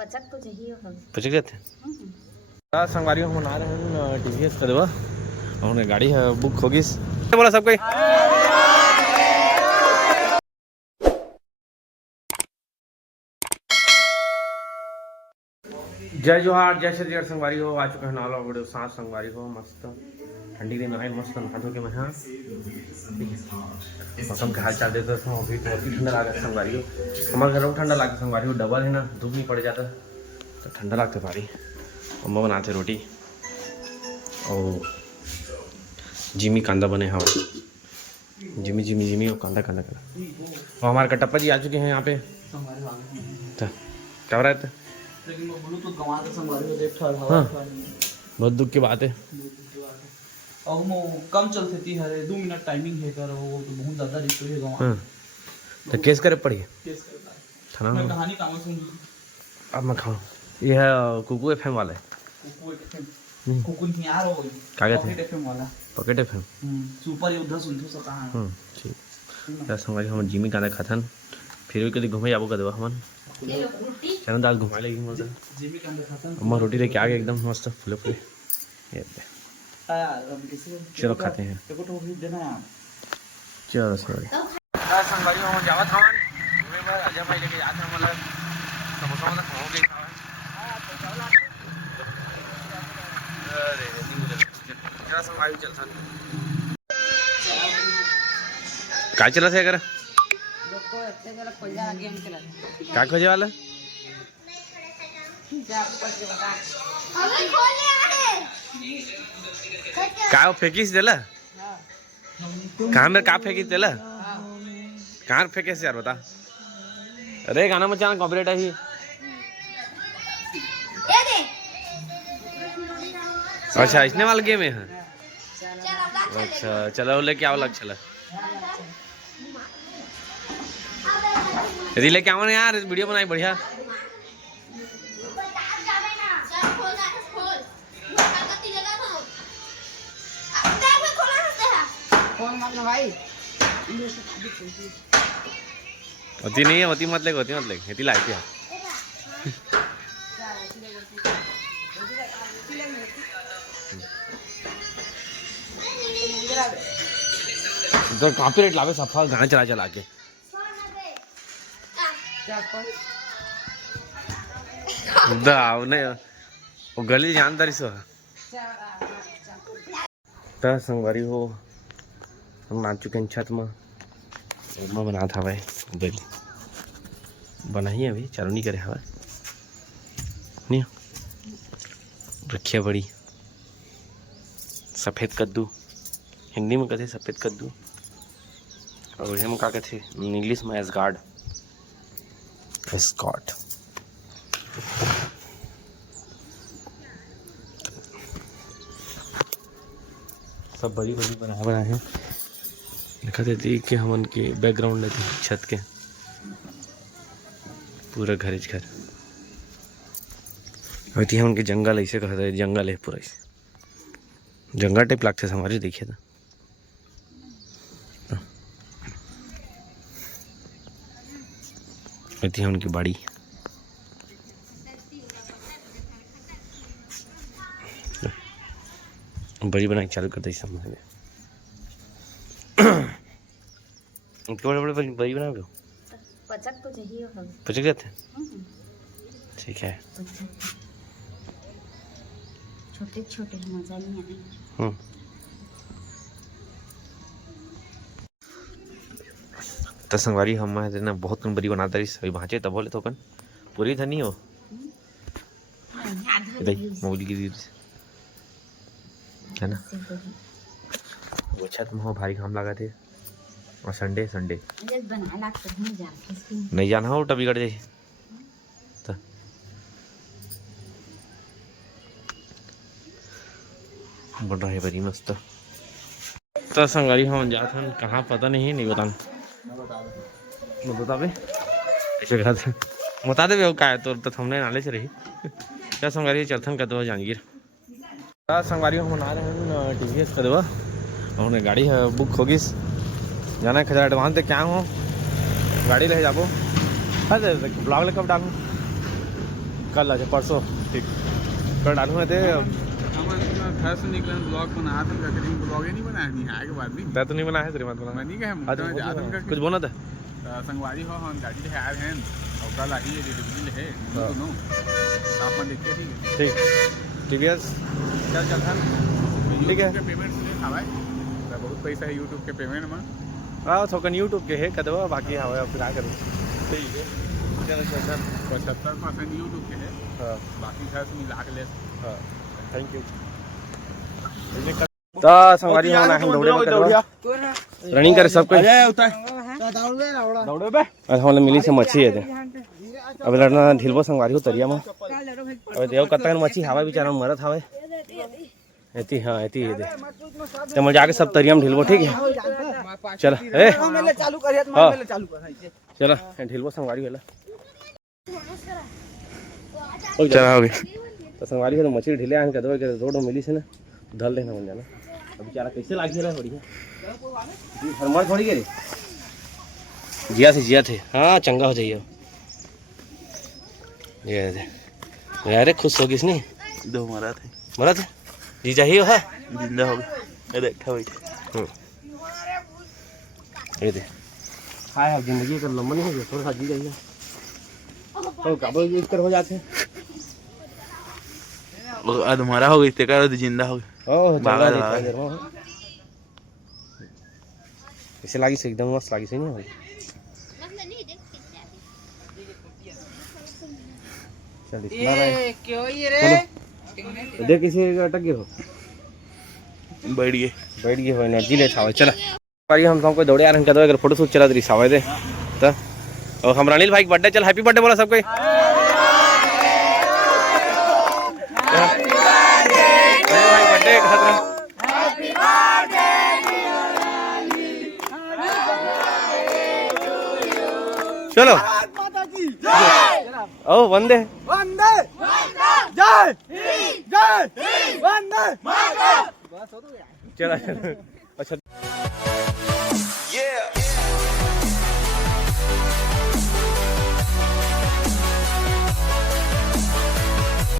पचक तो चाहिए पचक जाते हैं संगवारी हम बना रहे हैं टीवीएस करवा और गाड़ी है बुक होगी बोला सब कोई जय जोहार जय श्री जय संगवारी हो आ चुके हैं नाला वीडियो सांस संगवारी हो मस्त ठंडी दिन आए मस्त नहा धो के मैं मौसम के हाल चाल देते थे अभी बहुत ही ठंडा लगा संगवारी हो हमारे घर में ठंडा लगता संगवारी हो डबल है ना धूप नहीं पड़ जाता तो ठंडा लगता पारी अम्मा बनाते रोटी और जिमी कांदा बने हाँ जिमी जिमी जिमी और कांदा कांदा और हमारे कटप्पा जी आ चुके हैं यहाँ पे क्या हो रहा है हाँ बहुत दुख की बात है और वो कम चलती थी हर 2 मिनट टाइमिंग है कर वो तो बहुत ज्यादा रिस्क है गांव हाँ तो केस करे पड़ी केस करता है थाना मैं कहानी काम सुन अब मैं खाऊं ये है कुकू एफएम वाला है कुकू नहीं यार हो गई क्या कहते हैं एफएम वाला पॉकेट एफएम सुपर योद्धा सुन तो सका ठीक क्या समझ हम जिमी कांदा खाथन फिर भी कभी घूमे जाबो कदवा हमन चलन दाल घुमा लेगी मोर जिमी कांदा खातन अम्मा रोटी लेके आ गए एकदम मस्त फुले फुले ये चलो खाते हैं देखो तो भी देना यार चलो सॉरी संगवारी हम जावत हवन घूमे पर अजय भाई लेके जाते हैं मतलब समोसा मतलब हो गई अरे जरा संगवारी चलथन काय चला थे अगर क्या खोजे वाला का फेंकीस देला कहाँ में का फेंकीस देला कहाँ फेंके यार बता अरे गाना में चैनल कॉपीराइट है ही अच्छा इसने वाला गेम है अच्छा चलो लेके आओ लग चला यदि लेके आओ ना यार वीडियो बनाई बढ़िया होती नहीं है होती मत लेग यदि लाइट है तो कॉपीराइट लावे सफा गाना चला चला के नहीं वो गली जानदारी सो संगवारी हो हम नाच चुके हैं छत में मैं बना था भाई गली बना ही अभी चालू नहीं करे हवा नहीं रखिए बड़ी सफ़ेद कद्दू हिंदी में कहते सफ़ेद कद्दू और हम क्या कहते इंग्लिश में एस्गार्ड एस्कॉट सब बड़ी बड़ी बनाए हैं दिखा देती कि हम उनके बैकग्राउंड लेते हैं छत के पूरा घर होती है उनके जंगल ऐसे कहते हैं जंगल है पूरा ऐसे जंगल टाइप लगते हैं हमारे देखिए तो होती है उनकी बाड़ी बड़ी बनाई चालू करते सब में बड़े बड़े बड़ी बना दो पचक तो चाहिए पचक जाते हैं ठीक है छोटे छोटे मजा नहीं आएगा तो संगवारी हम ना बहुत बड़ी बनाता रही सभी भांचे तब बोले तो कन पूरी था नहीं हो मौली की दीदी है ना वो छत में हो भारी काम लगा थे और संडे नहीं जाना हो टबी कट जाए तो बन रहा है बड़ी मस्त तो संगवारी हम जाते हैं कहाँ पता नहीं बता बे ऐसे बता दे वो का तो हमने नाले से रही क्या संगवारी चलथन का तो जांगीर संगवारी हम बना रहे हैं टीवीएस करवा और गाड़ी है बुक होगी जाना है खजरा एडवांस दे क्या हो गाड़ी ले जाबो अरे ब्लॉग ले कब डालूँ कल आज परसों ठीक कल डालूंगा थे घर से निकले ब्लॉग बनाया था लेकिन ब्लॉग ही नहीं बनाया नहीं आए के बाद भी तै तो नहीं बनाया है तेरी बात बना बनी गए आज कुछ बोला था संगवारी हो हम गाड़ी ले आए हैं और कल आई है डिलीवरी है दोनों आप देखते ठीक टीवीएस चल चल सर ठीक है पेमेंट से हवाए बहुत पैसा है यूट्यूब के पेमेंट में हाँ थोकन यूट्यूब के है कदवा बाकी हवा फिर आ करूँ ठीक है चलो चल 75% यूट्यूब के है हाँ बाकी घर से मिला के ले हाँ थैंक यू तो संगवारी होना हम दौड़े में करवा रनिंग करे सब कोई आज हम मिली से मच्छी है अब लड़ना ढिलबो संगवारी हो तरिया में अब देव कतन मच्छी हवा बेचारा मरत हवे एती हां एती ये दे ते मजा के सब तरिया में ढिलबो ठीक है चल ए चालू करिए चालू कर चल ढिलबो संगवारी होला चला हो गई तो संगवारी हो मछली ढिले आन के दो के रोड में मिली से ना धल लेना बन जाना अब बेचारा कैसे लागी रहा बढ़िया ये फरमार थोड़ी के रे जिया थे हाँ चंगा हो जाइए ये अरे खुश हो किस नहीं दो मरा थे जी चाहिए है जिंदा हो गए देखा भाई ये दे हाय अब जिंदगी का लंबा नहीं हो गया थोड़ा सा जी जाइए तो काबू इस तरह हो जाते हैं अधमरा हो गई तेरा जिंदा हो गया ओह भागा इसे लागी से एकदम मस्त लागी से नहीं होगी चल ये क्यों ये रे देख किसी का अटक गए हो बैठ गए हो एनर्जी ले छावे चला पारी हम सबको दौड़े यार हम कदो अगर फोटो शूट चला रही सावे दे तो और हम अनिल भाई बर्थडे चल हैप्पी बर्थडे बोला सब कोई चलो ओ वंदे वंदे जय जय वंदे चला